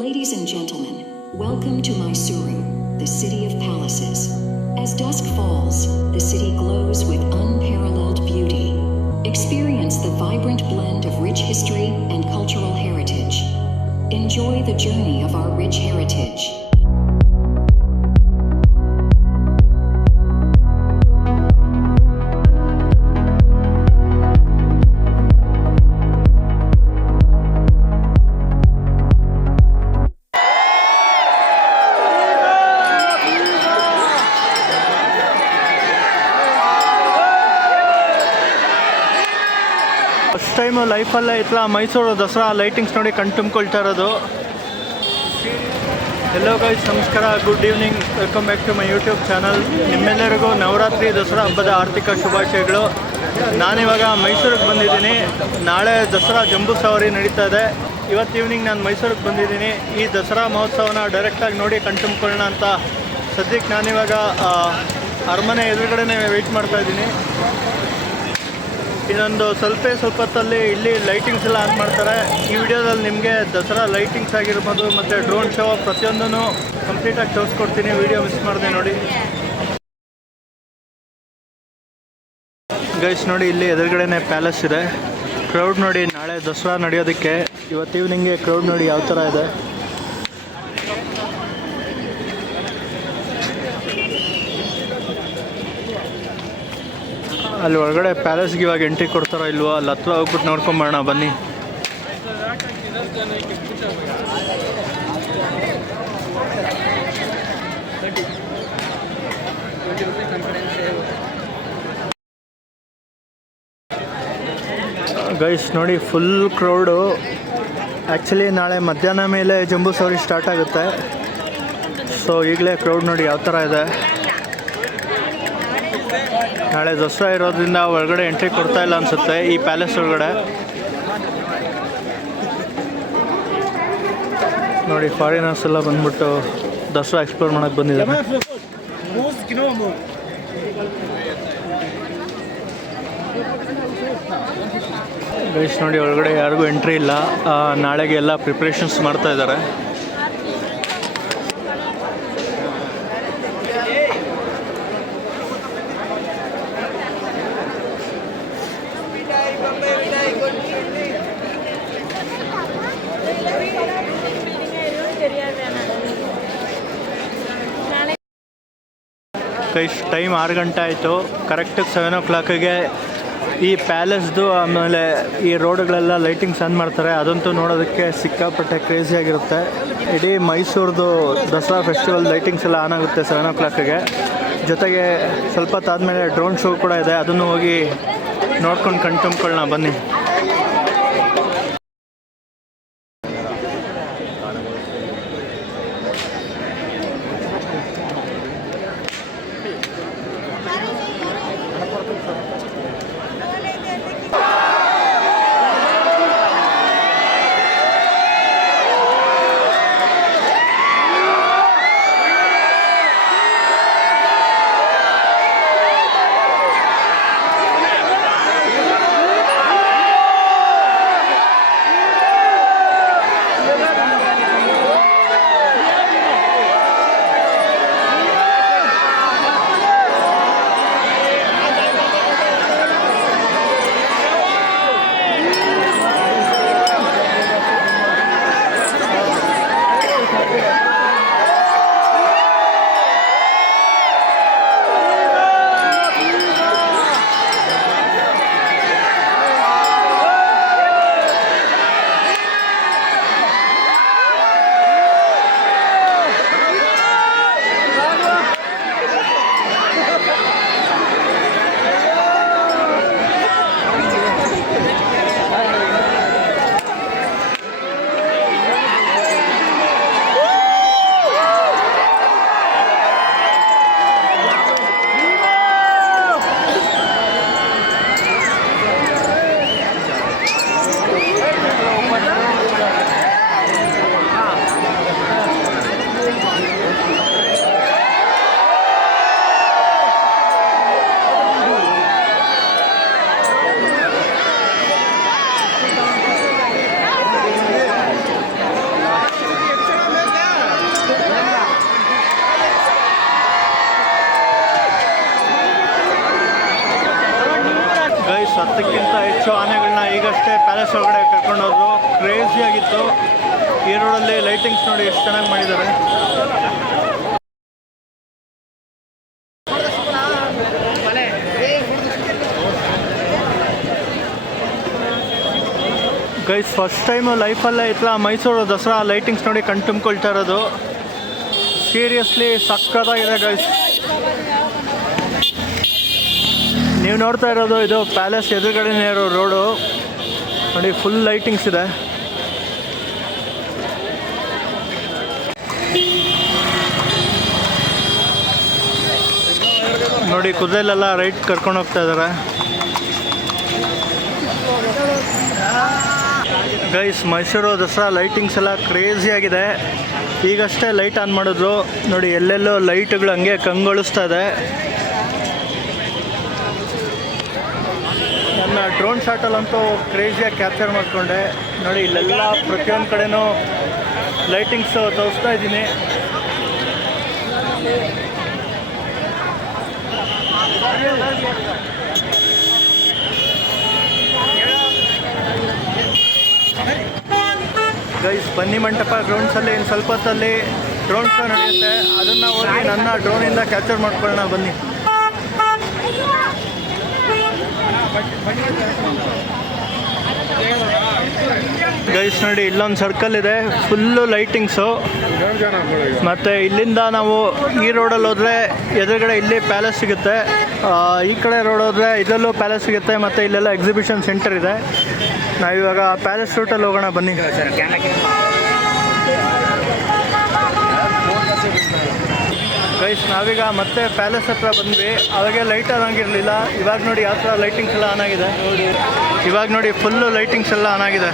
Ladies and gentlemen, welcome to Mysuru, the city of palaces. As dusk falls, the city glows with unparalleled beauty. Experience the vibrant blend of rich history and cultural heritage. Enjoy the journey of our rich heritage. First time ಲೈಫಲ್ಲೇ ಇತ್ತಲ್ಲ Mysuru Dasara lightings ನೋಡಿ ಕಣ್ ತುಂಬಿಕೊಳ್ತಾ ಇರೋದು. Hello guys, ನಮಸ್ಕಾರ, good evening, welcome back to my YouTube channel. ನಿಮ್ಮೆಲ್ಲರಿಗೂ ನವರಾತ್ರಿ ದಸರಾ ಹಬ್ಬದ ಆರ್ಥಿಕ ಶುಭಾಶಯಗಳು. ನಾನಿವಾಗ ಮೈಸೂರಿಗೆ ಬಂದಿದ್ದೀನಿ. ನಾಳೆ ದಸರಾ ಜಂಬೂ ಸವಾರಿ ನಡೀತಾ ಇದೆ. ಇವತ್ತು ಈವ್ನಿಂಗ್ ನಾನು ಮೈಸೂರಿಗೆ ಬಂದಿದ್ದೀನಿ. ಈ ದಸರಾ ಮಹೋತ್ಸವನ ಡೈರೆಕ್ಟಾಗಿ ನೋಡಿ ಕಣ್ ತುಂಬಿಕೊಳ್ಳೋಣ ಅಂತ ಸದ್ಯಕ್ಕೆ ನಾನಿವಾಗ ಅರಮನೆ ಎದುರುಗಡೆನೇ ವೆಯ್ಟ್ ಮಾಡ್ತಾಯಿದ್ದೀನಿ. ಇನ್ನೊಂದು ಸ್ವಲ್ಪ ಹೊತ್ತಲ್ಲಿ ಇಲ್ಲಿ ಲೈಟಿಂಗ್ಸ್ ಎಲ್ಲ ಆನ್ ಮಾಡ್ತಾರೆ. ಈ ವಿಡಿಯೋದಲ್ಲಿ ನಿಮಗೆ ದಸರಾ ಲೈಟಿಂಗ್ಸ್ ಆಗಿರ್ಬೋದು ಮತ್ತು ಡ್ರೋನ್ ಶೋ ಪ್ರತಿಯೊಂದೂ ಕಂಪ್ಲೀಟಾಗಿ ತೋರಿಸ್ಕೊಡ್ತೀನಿ. ವಿಡಿಯೋ ಮಿಸ್ ಮಾಡಿದೆ ನೋಡಿ ಗೈಸ್. ನೋಡಿ, ಇಲ್ಲಿ ಎದುರುಗಡೆನೇ ಪ್ಯಾಲೇಸ್ ಇದೆ. ಕ್ರೌಡ್ ನೋಡಿ, ನಾಳೆ ದಸರಾ ನಡೆಯೋದಕ್ಕೆ ಇವತ್ತು ಈವ್ನಿಂಗ್ಗೆ ಕ್ರೌಡ್ ನೋಡಿ ಯಾವ ಥರ ಇದೆ. ಅಲ್ಲಿ ಒಳಗಡೆ ಪ್ಯಾಲೇಸ್ಗೆ ಇವಾಗ ಎಂಟ್ರಿ ಕೊಡ್ತಾರೋ ಇಲ್ವೋ, ಅಲ್ಲಿ ಹತ್ರ ಹೋಗ್ಬಿಟ್ಟು ನೋಡ್ಕೊಂಬರೋಣ ಬನ್ನಿ. ಗೈಸ್ ನೋಡಿ, ಫುಲ್ ಕ್ರೌಡು. ಆ್ಯಕ್ಚುಲಿ ನಾಳೆ ಮಧ್ಯಾಹ್ನ ಮೇಲೆ ಜಂಬೂ ಸವಾರಿ ಸ್ಟಾರ್ಟ್ ಆಗುತ್ತೆ. ಸೊ ಈಗಲೇ ಕ್ರೌಡ್ ನೋಡಿ ಯಾವ ಥರ ಇದೆ. ನಾಳೆ ದಸರಾ ಇರೋದ್ರಿಂದ ಒಳಗಡೆ ಎಂಟ್ರಿ ಕೊಡ್ತಾ ಇಲ್ಲ ಅನಿಸುತ್ತೆ ಈ ಪ್ಯಾಲೇಸ್ ಒಳಗಡೆ. ನೋಡಿ, ಫಾರಿನರ್ಸ್ ಎಲ್ಲ ಬಂದ್ಬಿಟ್ಟು ದಸರಾ ಎಕ್ಸ್ಪ್ಲೋರ್ ಮಾಡೋಕ್ಕೆ ಬಂದಿದ್ದಾರೆ. ಗೈಸ್ ನೋಡಿ, ಒಳಗಡೆ ಯಾರಿಗೂ ಎಂಟ್ರಿ ಇಲ್ಲ. ನಾಳೆಗೆ ಎಲ್ಲ ಪ್ರಿಪ್ರೇಷನ್ಸ್ ಮಾಡ್ತಾ ಇದ್ದಾರೆ. ಗೈಸ್, ಟೈಮ್ 6 ಗಂಟೆ ಆಯಿತು. ಕರೆಕ್ಟಾಗಿ 7 o'clock ಈ ಪ್ಯಾಲೇಸ್ದು ಆಮೇಲೆ ಈ ರೋಡ್ಗಳೆಲ್ಲ ಲೈಟಿಂಗ್ಸ್ ಆನ್ ಮಾಡ್ತಾರೆ. ಅದಂತೂ ನೋಡೋದಕ್ಕೆ ಸಿಕ್ಕಾಪಟ್ಟೆ ಕ್ರೇಜಿಯಾಗಿರುತ್ತೆ. ಇಡೀ ಮೈಸೂರದು ದಸರಾ ಫೆಸ್ಟಿವಲ್ ಲೈಟಿಂಗ್ಸ್ ಎಲ್ಲ ಆನ್ ಆಗುತ್ತೆ 7 o'clock. ಜೊತೆಗೆ ಸ್ವಲ್ಪ ಹೊತ್ತಾದಮೇಲೆ ಡ್ರೋನ್ ಶೋ ಕೂಡ ಇದೆ. ಅದನ್ನು ಹೋಗಿ ನೋಡ್ಕೊಂಡು ಕಣ್ ತುಂಬಿಕೊಳ್ಳೋಣ ಬನ್ನಿ. ಶೋ ಆನೆಗಳನ್ನ ಈಗಷ್ಟೇ ಪ್ಯಾಲೇಸ್ ಒಳಗಡೆ ಕರ್ಕೊಂಡು ಹೋದ್ರು. ಕ್ರೇಜಿಯಾಗಿತ್ತು. ಈ ರೋಡಲ್ಲಿ ಲೈಟಿಂಗ್ಸ್ ನೋಡಿ ಎಷ್ಟು ಚೆನ್ನಾಗಿ ಮಾಡಿದ್ದಾರೆ. ಗೈಸ್ ಫಸ್ಟ್ ಟೈಮು ಲೈಫಲ್ಲೇ ಈ ಥರ ಮೈಸೂರು ದಸರಾ ಲೈಟಿಂಗ್ಸ್ ನೋಡಿ ಕಣ್ ತುಂಬಿಕೊಳ್ತಾ ಇರೋದು. ಸೀರಿಯಸ್ಲಿ ಸಕ್ಕತ್ತಾಗಿದೆ ಗೈಸ್. ನೀವು ನೋಡ್ತಾ ಇರೋದು ಇದು ಪ್ಯಾಲೇಸ್ ಎದುರುಗಡೆನೇ ಇರೋ ರೋಡು ನೋಡಿ, ಫುಲ್ ಲೈಟಿಂಗ್ಸ್ ಇದೆ. ನೋಡಿ ಕುದುರೆಲೆಲ್ಲ ರೈಟ್ ಕರ್ಕೊಂಡು ಹೋಗ್ತಾ ಇದ್ದಾರೆ. ಗೈಸ್ ಮೈಸೂರು ದಸರಾ ಲೈಟಿಂಗ್ಸ್ ಎಲ್ಲ ಕ್ರೇಜಿಯಾಗಿದೆ. ಈಗಷ್ಟೇ ಲೈಟ್ ಆನ್ ಮಾಡಿದ್ರು ನೋಡಿ, ಎಲ್ಲೆಲ್ಲೋ ಲೈಟ್ಗಳು ಹಂಗೆ ಕಂಗೊಳಿಸ್ತಾ ಇದೆ. ನನ್ನ ಡ್ರೋನ್ ಶಾಟಲ್ಲಂತೂ ಕ್ರೇಜಿಯಾಗಿ ಕ್ಯಾಪ್ಚರ್ ಮಾಡಿಕೊಂಡೆ ನೋಡಿ. ಇಲ್ಲೆಲ್ಲ ಪ್ರತಿಯೊಂದು ಕಡೆನೂ ಲೈಟಿಂಗ್ಸ್ ತೋರಿಸ್ತಾ ಇದ್ದೀನಿ. ಗೈಸ್ ಬನ್ನಿ ಮಂಟಪ ಗ್ರೌಂಡ್ಸಲ್ಲಿ ಇನ್ನು ಸ್ವಲ್ಪ ಹೊತ್ತಲ್ಲಿ ಡ್ರೋನ್ ಶೋ ನಡೆಯುತ್ತೆ. ಅದನ್ನು ಹೋಗಿ ನನ್ನ ಡ್ರೋನಿಂದ ಕ್ಯಾಪ್ಚರ್ ಮಾಡ್ಕೊಳ್ಳೋಣ ಬನ್ನಿ. ಗೈಸ್ ನೋಡಿ ಇಲ್ಲೊಂದು ಸರ್ಕಲ್ ಇದೆ, ಫುಲ್ಲು ಲೈಟಿಂಗ್ಸು. ಮತ್ತು ಇಲ್ಲಿಂದ ನಾವು ಈ ರೋಡಲ್ಲಿ ಹೋದರೆ ಎದುರುಗಡೆ ಇಲ್ಲಿ ಪ್ಯಾಲೇಸ್ ಸಿಗುತ್ತೆ. ಈ ಕಡೆ ರೋಡ್ ಹೋದರೆ ಇದರಲ್ಲೂ ಪ್ಯಾಲೇಸ್ ಸಿಗುತ್ತೆ. ಮತ್ತು ಇಲ್ಲೆಲ್ಲ ಎಕ್ಸಿಬಿಷನ್ ಸೆಂಟರ್ ಇದೆ. ನಾವಿವಾಗ ಪ್ಯಾಲೇಸ್ ರೂಟಲ್ಲಿ ಹೋಗೋಣ ಬನ್ನಿ. ಗೈಸ್ ನಾವೀಗ ಮತ್ತೆ ಪ್ಯಾಲೇಸ್ ಹತ್ರ ಬಂದ್ವಿ. ಅವಾಗೆ ಲೈಟ್ ಆನ್ ಆಗಿರಲಿಲ್ಲ. ಇವಾಗ ನೋಡಿ ಯಾವ ಥರ ಲೈಟಿಂಗ್ಸ್ ಎಲ್ಲ ಆನ್ ಆಗಿದೆ. ಇವಾಗ ನೋಡಿ ಫುಲ್ಲು ಲೈಟಿಂಗ್ಸ್ ಎಲ್ಲ ಆನ್ ಆಗಿದೆ.